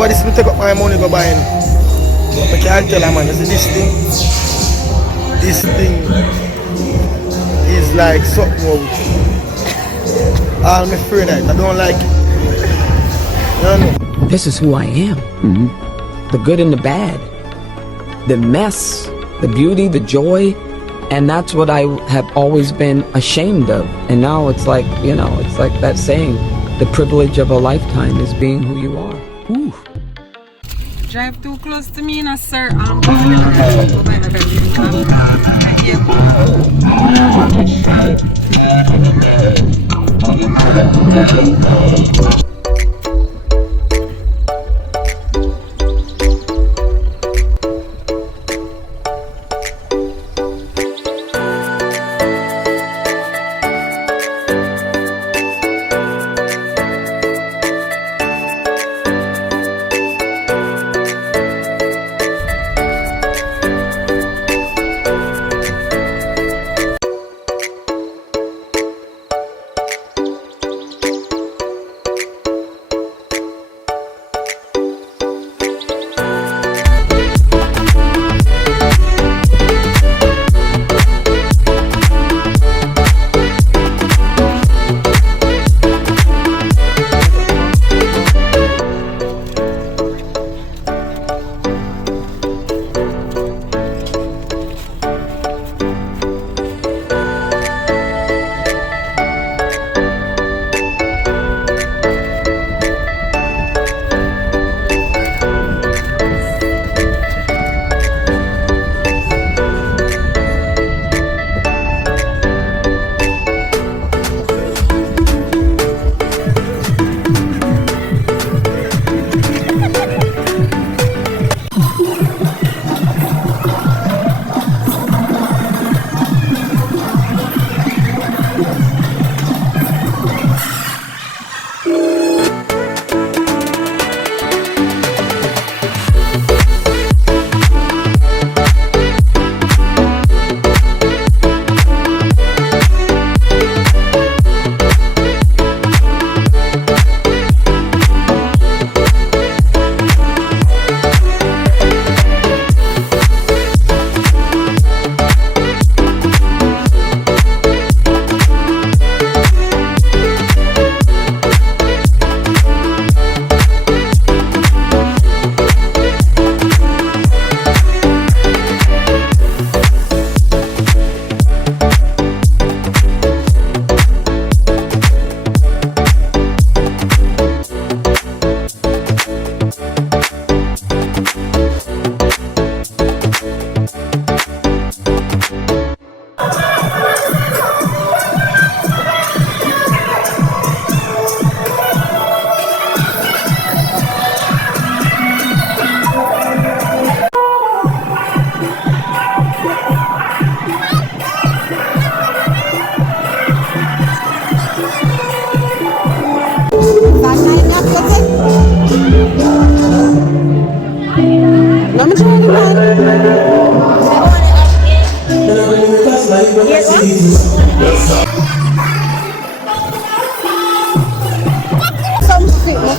what this will take up my money go buying. But I can't tell her, man, you see this thing is like something more. I'm afraid that I don't like it. You know? This is who I am. The good and the bad, the mess, the beauty, the joy, and that's what I have always been ashamed of. And now it's like, you know, it's like that saying, the privilege of a lifetime is being who you are. Ooh. Drive too close to me, no, sir.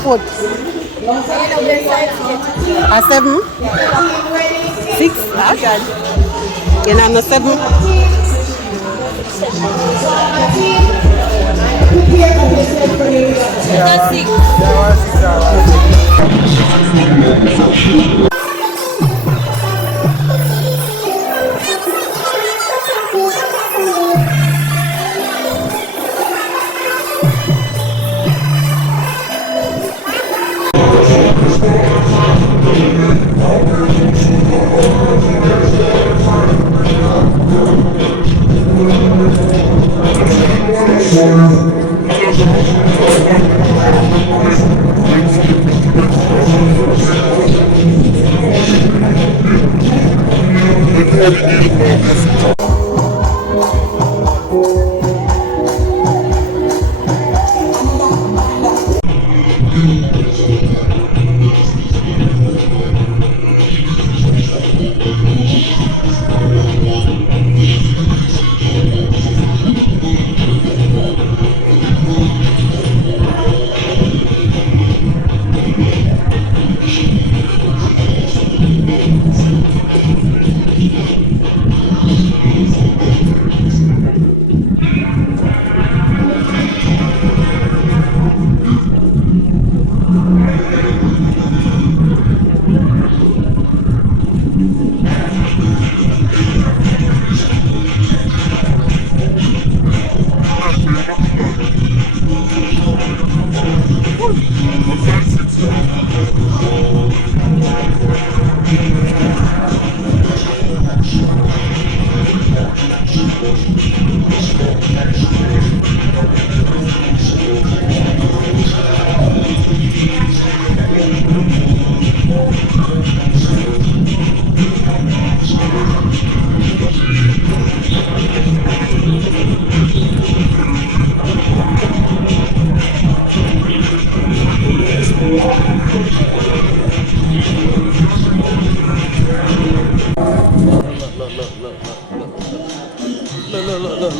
food. A 7? 6? Ah, God. Can I know 7?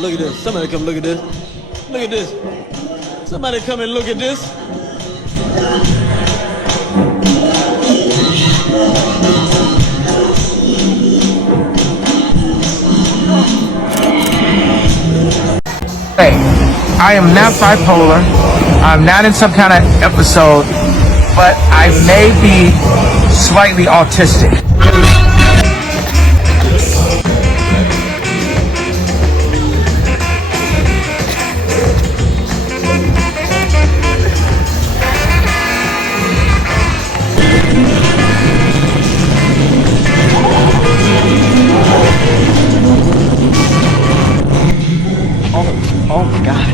Look at this. Somebody come look at this. Look at this. Somebody come and look at this. Hey, I am not bipolar. I'm not in some kind of episode, but I may be slightly autistic. Oh my God.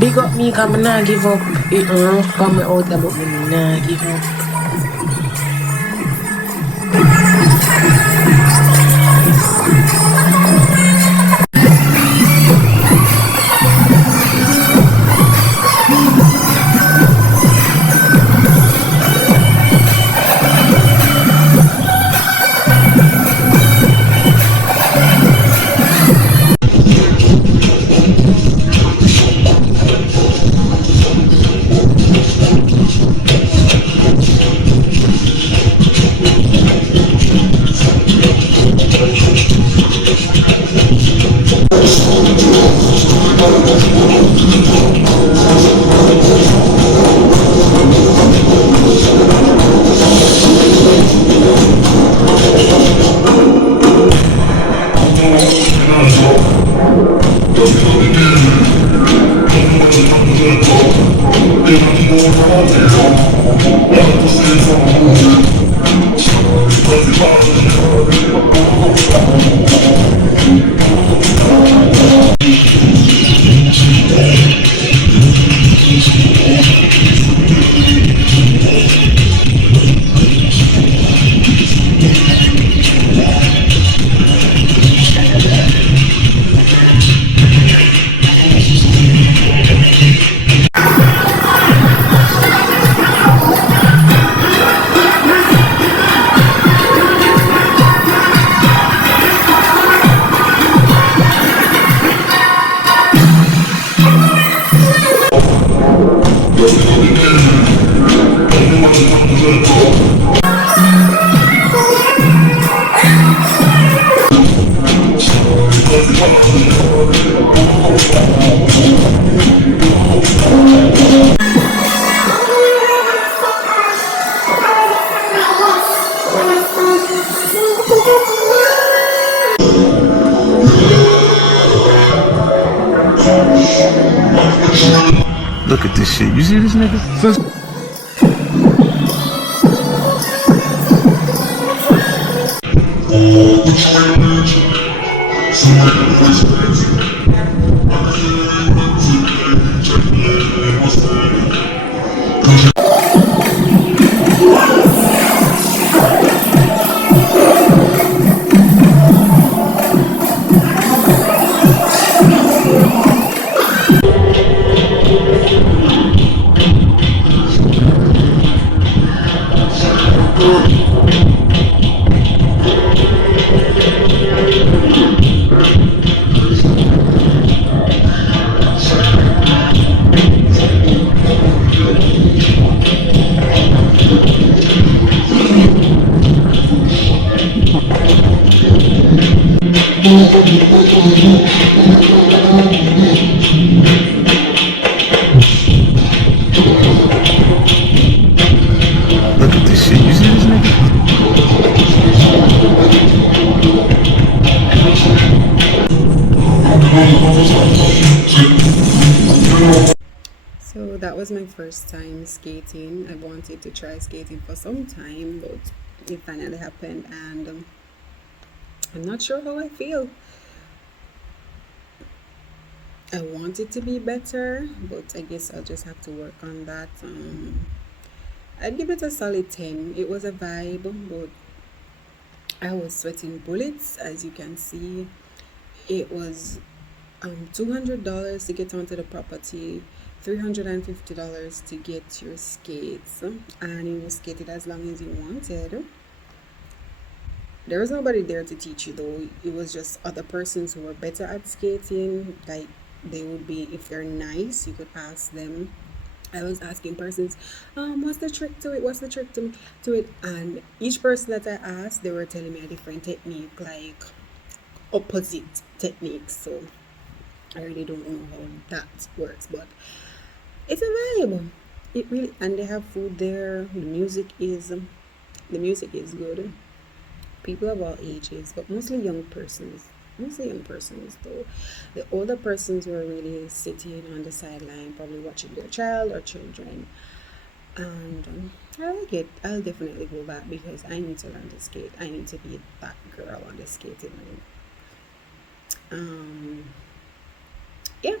Big up me, cause I not give up. It rough come out, but me not give up. Look at this shit. You see this nigga? Look at this shit. You see this nigga? So that was my first time skating. I wanted to try skating for some time, but it finally happened, and I'm not sure how I feel. I want it to be better, but I guess I'll just have to work on that. I'd give it a solid 10. It was a vibe, but I was sweating bullets, as you can see. It was $200 to get onto the property, $350 to get your skates, and you skated as long as you wanted. There was nobody there to teach you though. It was just other persons who were better at skating. Like, they would be, if they're nice, you could ask them. I was asking persons, what's the trick to it? What's the trick to it? And each person that I asked, they were telling me a different technique, like opposite techniques. So I really don't know how that works, but it's a vibe. It really, and they have food there. The music is good. People of all ages, but mostly young persons. Mostly young persons though. The older persons were really sitting on the sideline, probably watching their child or children. And I like it. I'll definitely go back because I need to learn to skate. I need to be that girl on the skating rink. Yeah.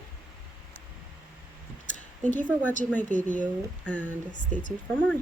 Thank you for watching my video, and stay tuned for more.